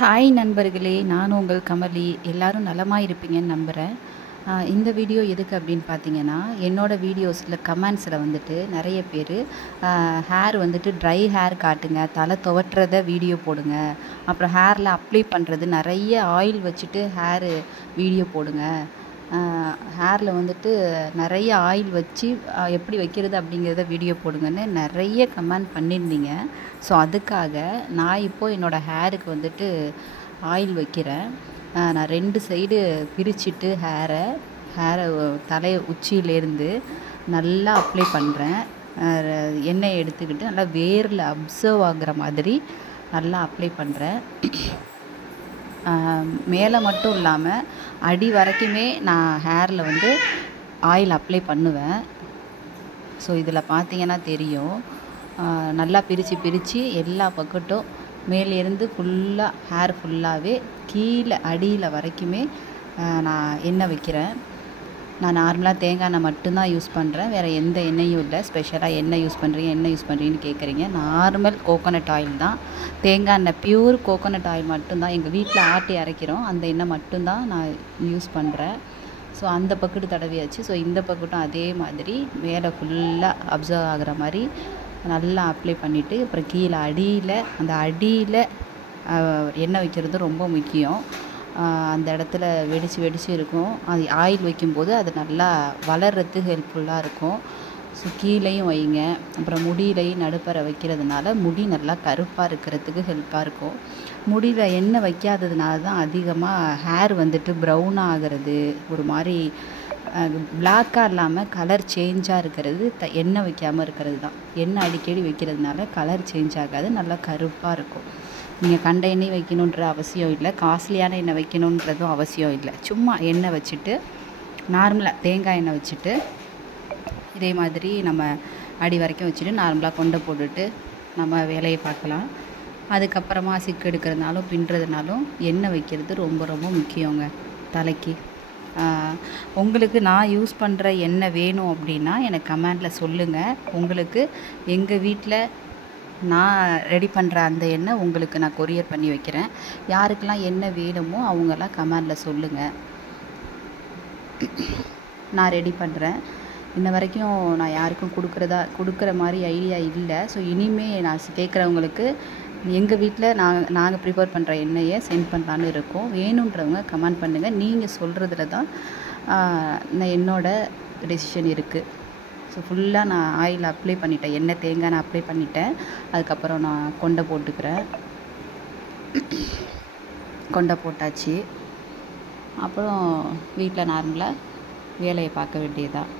Hi நண்பர்களே, நான் உங்கள் கமலி. எல்லாரும் நலமா இருப்பீங்கன்னு நம்புகிறேன். இந்த வீடியோ எதுக்கு அப்படின்னு பார்த்தீங்கன்னா, என்னோட வீடியோஸில் கமெண்ட்ஸில் வந்துட்டு நிறைய பேர் ஹேர் வந்துட்டு ட்ரை ஹேர் காட்டுங்க, தலை துவட்டுறத வீடியோ போடுங்க, அப்புறம் ஹேரில் அப்ளை பண்ணுறது நிறைய ஆயில் வச்சுட்டு ஹேரு வீடியோ போடுங்க, ஹேரில் வந்துட்டு நிறைய ஆயில் வச்சு எப்படி வைக்கிறது அப்படிங்கிறத வீடியோ போடுங்கன்னு நிறைய கமெண்ட் பண்ணியிருந்தீங்க. ஸோ அதுக்காக நான் இப்போது என்னோடய ஹேருக்கு வந்துட்டு ஆயில் வைக்கிறேன். நான் 2 சைடு பிரிச்சுட்டு ஹேரை தலை உச்சியிலேருந்து நல்லா அப்ளை பண்ணுறேன். எண்ணெய் எடுத்துக்கிட்டு நல்லா வேரில் அப்சர்வ் ஆகுற மாதிரி நல்லா அப்ளை பண்ணுறேன். மேலே மட்டும் இல்லாமல் அடி வரைக்குமே நான் ஹேரில் வந்து ஆயில் அப்ளை பண்ணுவேன். ஸோ இதில் பார்த்தீங்கன்னா தெரியும், நல்லா பிரித்து எல்லா பக்கட்டும் மேலேருந்து ஃபுல்லாக ஹேர் ஃபுல்லாகவே கீழே அடியில் வரைக்குமே நான் எண்ணெய் வைக்கிறேன். நான் நார்மலாக தேங்காய் எண்ணெய் மட்டும்தான் யூஸ் பண்ணுறேன், வேறு எந்த எண்ணெயும் இல்லை. ஸ்பெஷலாக என்ன யூஸ் பண்ணுறீங்கன்னு கேட்குறீங்க. நார்மல் கோகோனட் ஆயில் தான், தேங்காய் எண்ணெய், பியூர் கோகோனட் ஆயில் மட்டும்தான் எங்கள் வீட்டில் ஆட்டி அரைக்கிறோம். அந்த எண்ணெய் மட்டும்தான் நான் யூஸ் பண்ணுறேன். ஸோ அந்த பக்கெட்டு தடவியாச்சு. ஸோ இந்த பக்கெட்டும் அதே மாதிரி மேலே ஃபுல்லாக அப்சர்வ் ஆகிற மாதிரி நல்லா அப்ளை பண்ணிவிட்டு, அப்புறம் கீழே அடியில் எண்ணெய் வைக்கிறது ரொம்ப முக்கியம். அந்த இடத்துல வெடிச்சு இருக்கும். அது ஆயில் வைக்கும்போது அது நல்லா வளர்கிறதுக்கு ஹெல்ப்ஃபுல்லாக இருக்கும். ஸோ கீழேயும் வைங்க, அப்புறம் முடியிலையும் நடுப்பற வைக்கிறதுனால முடி நல்லா கருப்பாக இருக்கிறதுக்கு ஹெல்ப்பாக இருக்கும். முடியில் எண்ணெய் வைக்காததுனால தான் அதிகமாக ஹேர் வந்துட்டு ப்ரௌனாக ஆகிறது, ஒரு மாதிரி பிளாக்காக இல்லாமல் கலர் சேஞ்சாக இருக்கிறது எண்ணெய் வைக்காமல் இருக்கிறது தான். எண்ணெய் அடிக்கடி வைக்கிறதுனால கலர் சேஞ்ச் ஆகாது, நல்லா கருப்பாக இருக்கும். நீங்கள் கண்ட எண்ணெய் வைக்கணுன்ற அவசியம் இல்லை, காஸ்ட்லியான எண்ணெய் வைக்கணுன்றதும் அவசியம் இல்லை. சும்மா எண்ணெய் வச்சுட்டு நார்மலாக தேங்காய் எண்ணெய் வச்சுட்டு இதே மாதிரி நம்ம அடி வரைக்கும் வச்சுட்டு நார்மலாக கொண்டை போட்டுட்டு நம்ம வேலையை பார்க்கலாம். அதுக்கப்புறமா சிக்கு எடுக்கிறதுனாலும் பின்னுறதுனாலும் எண்ணெய் வைக்கிறது ரொம்ப ரொம்ப முக்கியங்க தலைக்கு. உங்களுக்கு நான் யூஸ் பண்ணுற எண்ணெய் வேணும் அப்படின்னா எனக்கு கமெண்டில் சொல்லுங்கள். உங்களுக்கு எங்கள் வீட்டில் நான் ரெடி பண்ணுற அந்த எண்ணெய் உங்களுக்கு நான் கொரியர் பண்ணி வைக்கிறேன். யாருக்கெல்லாம் எண்ணெய் வேணுமோ அவங்கெல்லாம் கமெண்டில் சொல்லுங்கள். நான் ரெடி பண்ணுறேன். இன்ன வரைக்கும் நான் யாருக்கும் கொடுக்குற மாதிரி ஐடியா இல்லை. ஸோ இனிமேல் நான் கேட்குறவங்களுக்கு எங்கள் வீட்டில் நாங்கள் ப்ரிப்பேர் பண்ணுற எண்ணெயை சென்ட் பண்ணலான்னு இருக்கோம். வேணுன்றவங்க கமெண்ட் பண்ணுங்கள். நீங்கள் சொல்கிறதுல தான் என்னோடய டெசிஷன் இருக்குது. ஸோ ஃபுல்லாக நான் ஆயில் அப்ளை பண்ணிட்டேன், எண்ணெய் தேங்காய் நான் அப்ளை பண்ணிட்டேன். அதுக்கப்புறம் நான் கொண்டை போட்டுக்கிறேன். கொண்டை போட்டாச்சு. அப்புறம் வீட்டில் நார்மலாக வேலையை பார்க்க வேண்டியதுதான்.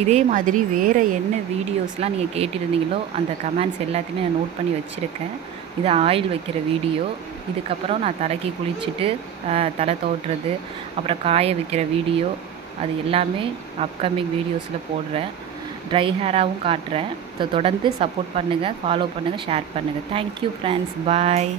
இதே மாதிரி வேறு என்ன வீடியோஸ்லாம் நீங்கள் கேட்டிருந்தீங்களோ அந்த கமெண்ட்ஸ் எல்லாத்தையுமே நான் நோட் பண்ணி வச்சுருக்கேன். இது ஆயில் வைக்கிற வீடியோ. இதுக்கப்புறம் நான் தலைக்கு குளிச்சுட்டு தலை துவட்டுறது, அப்புறம் காய வைக்கிற வீடியோ, அது எல்லாமே அப்கமிங் வீடியோஸில் போடுறேன். ட்ரை ஹேராகவும் காட்டுறேன். ஸோ தொடர்ந்து சப்போர்ட் பண்ணுங்கள், ஃபாலோ பண்ணுங்கள், ஷேர் பண்ணுங்கள். தேங்க்யூ ஃப்ரெண்ட்ஸ், பாய்.